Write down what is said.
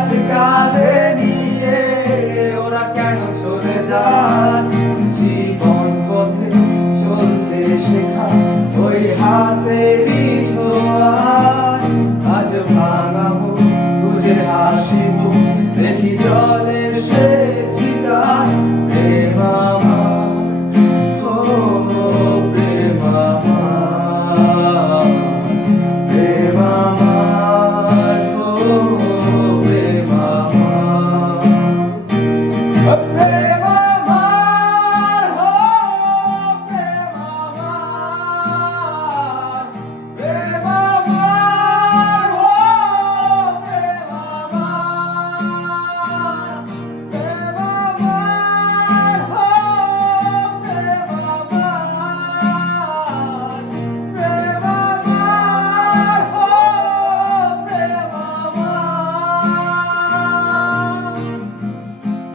ইতিহাস কাঁধে নিয়ে ওরা কেন চলে যায়? জীবন পথে চলতে শেখা ওই হাতেরই ছোঁয়ায়। আজ ভাঙা মুখ বুঝে হাসি মুখ দেখি জলে সে